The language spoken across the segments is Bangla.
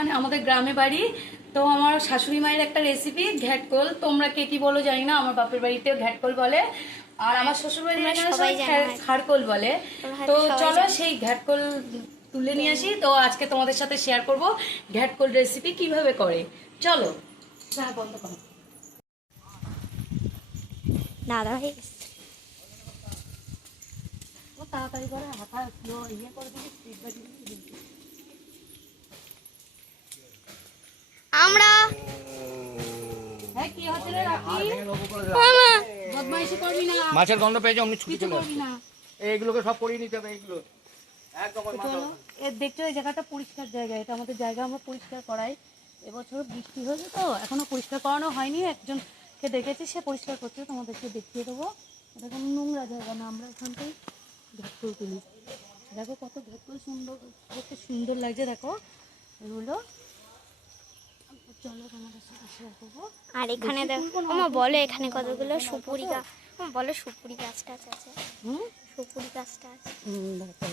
এখানে আমাদের গ্রামে বাড়ি। তো আমার শাশুড়ি মায়ের একটা রেসিপি ঘ্যাটকোল। তোমরা কে কি বলো জানি না আমার বাপের বাড়িতেও ঘ্যাটকোল বলে। আর আমার শ্বশুর বাড়ির সবাই হয়তো। খারকোল বলে। তো চলো সেই ঘ্যাটকোল তুলে নিয়ে আসি। তো আজকে তোমাদের সাথে শেয়ার করব ঘ্যাটকোল রেসিপি কীভাবে করে। চলো। হ্যাঁ বন্ধ করো। দাদা হয়ে তাড়াতাড়ি করে হাতা ইয়ে করে দিবি। আমরা। হ্যাঁ কি হচ্ছে রে রাখি? মামা। বদমাইশি করবি না। মাছের গন্ধ পেয়েছে অমনি ছুটি চলে এইগুলোকে সব করিয়ে নিতে হবে এইগুলো। দেখছ এই জায়গাটা পরিষ্কার জায়গা এটা আমাদের জায়গা আমরা পরিষ্কার করাই। এবছর বৃষ্টি হয়েছে তো এখনও পরিষ্কার করানো হয়নি। একজনকে দেখেছি সে পরিষ্কার করছে তোমাদেরকে দেখিয়ে দেবো। এটা কোনো নোংরা জায়গা না আমরা এখানটাই ঘাটফুল তুলি। দেখো কত ঘাটফুল সুন্দর কত সুন্দর লাগছে দেখো। এগুলো করব। আর এখানে দেখো মামা বলো এখানে কতগুলো সুপুরি গাছ মামা বলো সুপুরি গাছ টাছ আছে। হুম? সুপুরি গাছটা আছে। দেখো,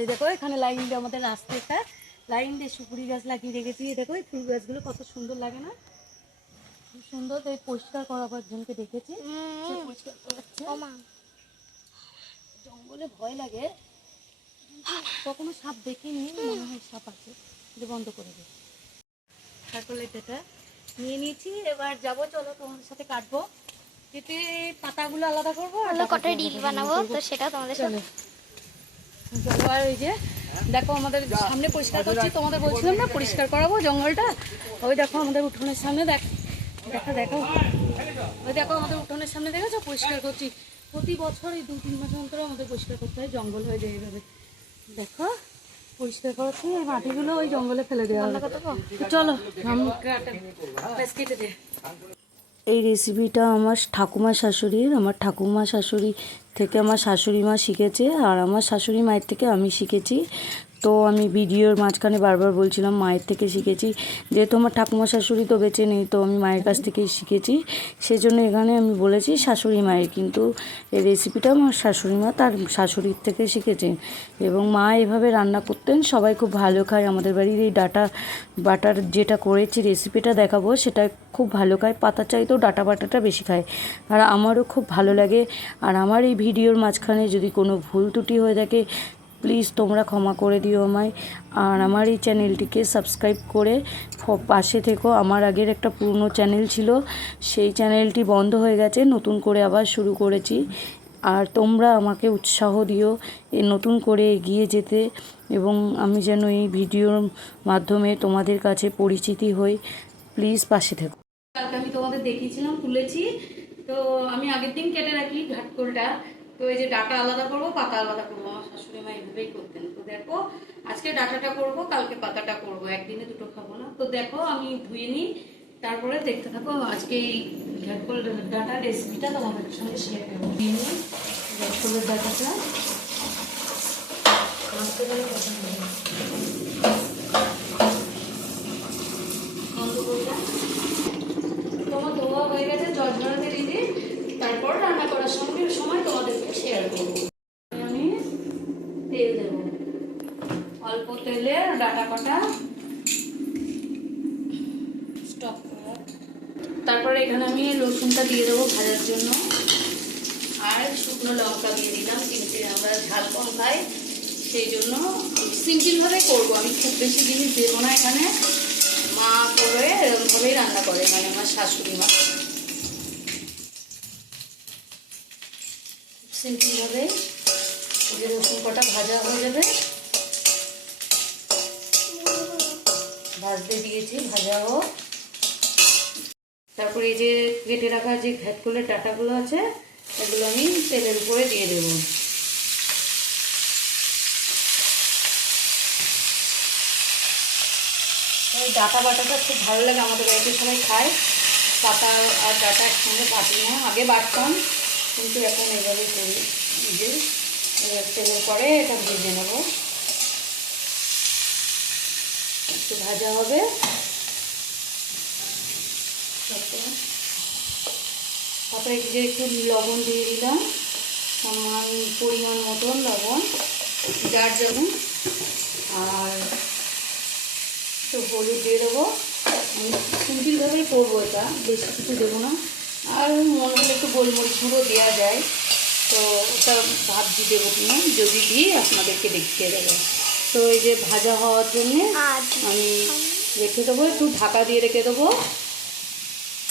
এই দেখো এখানে লাইন দিয়ে আমাদের রাস্তাটা লাইন দিয়ে সুপুরি গাছ লাগিয়ে রেখেছি। দেখো এই ফুল গাছগুলো কত সুন্দর লাগে না? খুব সুন্দর এই পরিষ্কার করাবার জনকে দেখেছি। পরিষ্কার করাচ্ছে জঙ্গলে ভয় লাগে। কখনো সাপ দেখিনি মনে হয় সাপ আছে। যে বন্ধ করে দে এটা। নিয়ে নিয়েছি এবার যাব চলো তোমাদের সাথে কাটবো। কেটে পাতাগুলো আলাদা করব আমরা কটা রিল বানাবো? তো সেটা তোমাদের সাথে। চলো আর ওই যে দেখো আমাদের সামনে পরিষ্কার করছি তোমাদের বলছিলাম না পরিষ্কার করাবো জঙ্গলটা। ওই দেখো আমাদের উঠোনের সামনে দেখ দেখো দেখো। ওই দেখো আমাদের উঠোনের সামনে দেখেছ? পরিষ্কার করছি। প্রতি বছর এই দু তিন মাস অন্তর আমাদের পরিষ্কার করতে হয় জঙ্গল হয়ে যায় এইভাবে দেখো। পরিষ্কার এই মাটিগুলো ওই জঙ্গলে ফেলে দেওয়া হবে। চলো এই রেসিপিটা আমার ঠাকুমা শাশুড়ির আমার ঠাকুমা শাশুড়ি থেকে আমার শাশুড়ি মা শিখেছে আর আমার শাশুড়ি মায়ের থেকে আমি শিখেছি। তো আমি ভিডিওর মাঝখানে বারবার বলছিলাম মায়ের থেকে শিখেছি যেহেতু আমার ঠাকুমা শাশুড়ি তো বেঁচে নেই, তো আমি মায়ের কাছ থেকেই শিখেছি। সেজন্য এখানে আমি বলেছি শাশুড়ি মায়ের, কিন্তু এই রেসিপিটা আমার শাশুড়ি মা তার শাশুড়ির থেকে শিখেছেন এবং মা এভাবে রান্না করতেন, সবাই খুব ভালো খায়। আমাদের বাড়ির এই ডাটা বাটার যেটা করেছি রেসিপিটা দেখাবো, সেটা খুব ভালো খায়। পাতা চাইতেও ডাটা বাটাটা বেশি খায়। আর আমারও খুব ভালো লাগে। আর আমার এই ভিডিওর মাঝখানে যদি কোনো ভুল ত্রুটি হয়ে থাকে প্লিজ তোমরা ক্ষমা করে দিও আমায়। আর আমার এই চ্যানেলটিকে সাবস্ক্রাইব করে পাশে থেকো। আমার আগের একটা পুরনো চ্যানেল ছিল, সেই চ্যানেলটি বন্ধ হয়ে গেছে, নতুন করে আবার শুরু করেছি। আর তোমরা আমাকে উৎসাহ দিও এ নতুন করে এগিয়ে যেতে এবং আমি যেন এই ভিডিওর মাধ্যমে তোমাদের কাছে পরিচিতি হই। প্লিজ পাশে থেকো। কালকে আমি তোমাদের দেখিয়েছিলাম, তুলেছি। তো আমি আগের দিন কেটে রাখি ঘাটকোলটা। তো এই যে ডাটা আলাদা করব, পাতা আলাদা করব। আমার শাশুড়ি মা এইভাবেই করতেন। তো দেখো, আজকে ডাটাটা করব, কালকে পাতাটা করব। একদিনে দুটো খাব না। তো দেখো, আমি ধুয়ে নিই, তারপরে দেখতে থাকো, আজকে এই ঘাটকোল ডাটা রেসিপিটা তোমাদের সঙ্গে শেয়ার করব। ঘাটকোলের ডাটাটা, মাছটা পছন্দ হয়। বন্ধ করে দাও। তোমার ধোয়া হয়ে গেছে জল ঝরাতে দিদি তারপর রান্না করার সঙ্গে সময় তোমাদেরকে শেয়ার করব আমি তেল দেব অল্প তেলে ডাটা কটা তারপরে এখানে আমি রসুনটা দিয়ে দেবো ভাজার জন্য। আর শুকনো লঙ্কা দিয়ে দিলাম কিন্তু আমরা ঝাল কম খাই, সেই জন্য সিম্পলভাবে করব। আমি খুব বেশি জিনিস দেবো না এখানে। মা করে এরকমভাবেই রান্না করে মানে আমার শাশুড়ি মা। সিম্পলভাবে রসুন কটা ভাজা হয়ে যাবে। ভাজতে দিয়েছি, ভাজা হোক। তারপরে এই যে কেটে রাখা যে ঘ্যাটগুলোর ডাটাগুলো আছে, এগুলো আমি তেলের উপরে দিয়ে দেবো। ডাটা বাটাটা খুব ভালো লাগে, আমাদের বাড়িতে সবাই খায়। পাতা আর ডাটা একসঙ্গে বাটি না আগে বাটতাম, কিন্তু এখন এইভাবে করি। যে তেলের পরে এটা ভেজে নেব। একটু ভাজা হবে। তারপর যে একটু লবণ দিয়ে দিলাম। সমান পরিমাণ মতন লবণ যার যেমন আর একটু হলুদ দিয়ে দেবো। সিম্পলভাবেই করব এটা, বেশি কিছু দেবো না। আর মনে হলে একটু গোলমরিচ গুঁড়ো দেওয়া যায়। তো ওটা ভাবছি দেবো কিনা, যদি দিই আপনাদেরকে দেখিয়ে দেবো। তো এই যে ভাজা হওয়ার জন্যে আজ আমি রেখে দেবো একটু ঢাকা দিয়ে রেখে দেবো।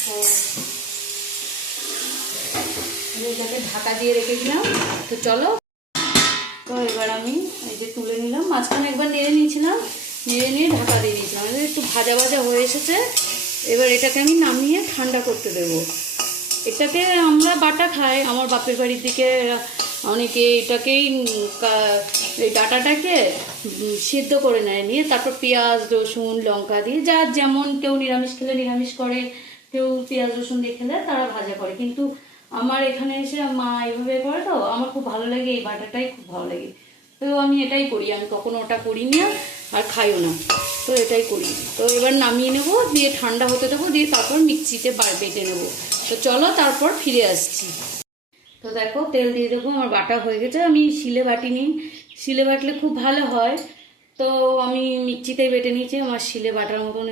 তো এটাকে ঢাকা দিয়ে রেখে দিলাম। তো চলো। তো এবার আমি এই যে তুলে নিলাম। মাঝখানে একবার নেড়ে নিয়েছিলাম। নেড়ে নিয়ে ঢাকা দিয়ে নিয়েছিলাম। একটু ভাজা ভাজা হয়ে এসেছে। এবার এটাকে আমি নামিয়ে ঠান্ডা করতে দেবো। এটাকে আমরা বাটা খাই। আমার বাপের বাড়ির দিকে অনেকে এটাকেই এই ডাটাটাকে সিদ্ধ করে নেয়। নিয়ে তারপর পেঁয়াজ, রসুন, লঙ্কা দিয়ে যা যেমন কেউ নিরামিষ খেলে নিরামিষ করে, কেউ পেঁয়াজ, রসুন দিয়ে খেলে তারা ভাজা করে। কিন্তু আমার এখানে এসে মা এইভাবে করে তো, আমার খুব ভালো লাগে, এই বাটাটাই খুব ভালো লাগে। তো আমি এটাই করি, আমি কখনো ওটা করি না আর খাইও না। তো এটাই করি। তো এবার নামিয়ে নেব, দিয়ে ঠান্ডা হতে দেবো, দিয়ে তারপর মিক্সিতে বার বেটে নেব। তো চলো তারপর ফিরে আসছি। তো দেখো, তেল দিয়ে দেবো, আমার বাটা হয়ে গেছে। আমি শিলে বাটি নিই। শিলে বাটলে খুব ভালো হয়। তো আমি মিক্সিতে বেটে নিয়েছি, আমার শিলে বাটার মতন।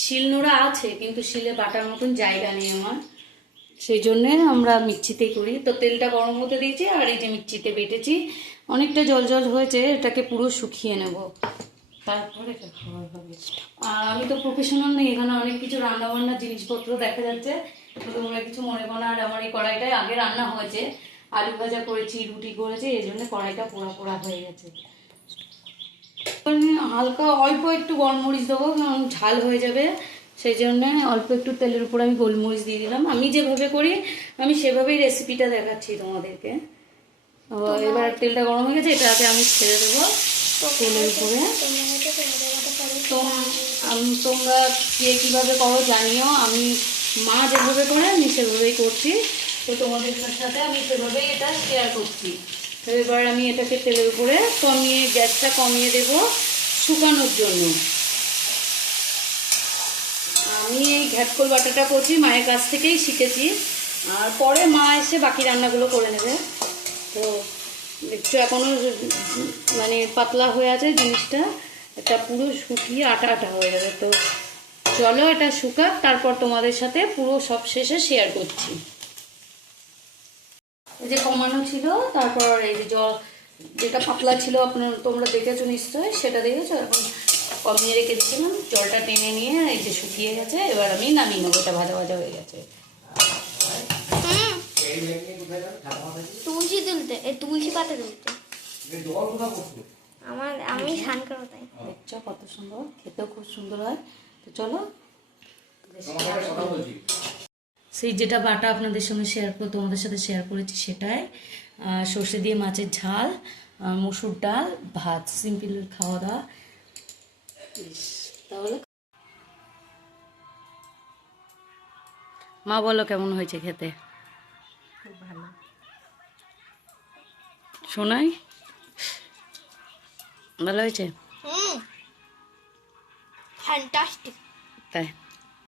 শিল নোড়া আছে, কিন্তু শিলে বাটার মতন জায়গা নেই আমার। সেই জন্যে আমরা মিক্সিতেই করি। তো তেলটা গরম হতে দিয়েছি, আর এই যে মিক্সিতে বেটেছি, অনেকটা জল জল হয়েছে, এটাকে পুরো শুকিয়ে নেব। তারপরে হবে। আর আমি তো প্রফেশনাল নেই এখানে অনেক কিছু রান্না বান্নার জিনিসপত্র দেখা যাচ্ছে। তো তোমরা কিছু মনে করো আর আমার এই কড়াইটায় আগে রান্না হয়েছে। আলু ভাজা করেছি রুটি করেছি এই জন্য কড়াইটা পোড়া পোড়া হয়ে গেছে। হালকা অল্প একটু গরমরিচ দেবো কারণ ঝাল হয়ে যাবে। সেই জন্য অল্প একটু তেলের উপর আমি গোলমরিচ দিয়ে দিলাম। আমি যেভাবে করি আমি সেভাবেই রেসিপিটা দেখাচ্ছি তোমাদেরকে। এবার তেলটা গরম হয়ে গেছে এটাতে আমি ছেড়ে দেবো। তেলের উপরে। তো তোমরা কে কীভাবে করো জানিও। আমি মা যেভাবে করে, আমি সেভাবেই করছি। তো তোমাদের সাথে আমি সেভাবেই এটা শেয়ার করছি। তো এবার আমি এটাকে তেলের উপরে কমিয়ে, গ্যাসটা কমিয়ে দেব শুকানোর জন্য। আমি এই ঘ্যাটকল বাটাটা করছি, মায়ের কাছ থেকেই শিখেছি। আর পরে মা এসে বাকি রান্নাগুলো করে নেবে। তো একটু এখনও মানে পাতলা হয়ে আছে জিনিসটা। এটা পুরো শুকিয়ে আটা আটা হয়ে যাবে। তো চলো এটা শুকাক, তারপর তোমাদের সাথে পুরো সব শেষে শেয়ার করছি। এই যে কমানো ছিল, তারপর এই যে জল, যেটা পাতলা ছিল, আপনার তোমরা দেখেছ নিশ্চয়ই, সেটা দেখেছ? এখন কমিয়ে রেখে দিয়েছিলাম। জলটা টেনে নিয়ে এই যে শুকিয়ে গেছে, এবার আমি নামিয়ে নেব, এটা ভাজা ভাজা হয়ে গেছে। তুলসী তুলতে এ তুলসী পাতা তুলতে। আমার আমি স্নান করব তাই। দেখছ কত সুন্দর খেতেও খুব সুন্দর হয়। তো চলো। সেই যেটা বাটা আপনাদের সঙ্গে শেয়ার করে তোমাদের সাথে শেয়ার করেছি সেটাই। সর্ষে দিয়ে মাছের ঝাল মসুর ডাল ভাত সিম্পল খাওয়া দাওয়া। তাহলে মা বলো কেমন হয়েছে খেতে? শোনাই? ভালো হয়েছে? তাই।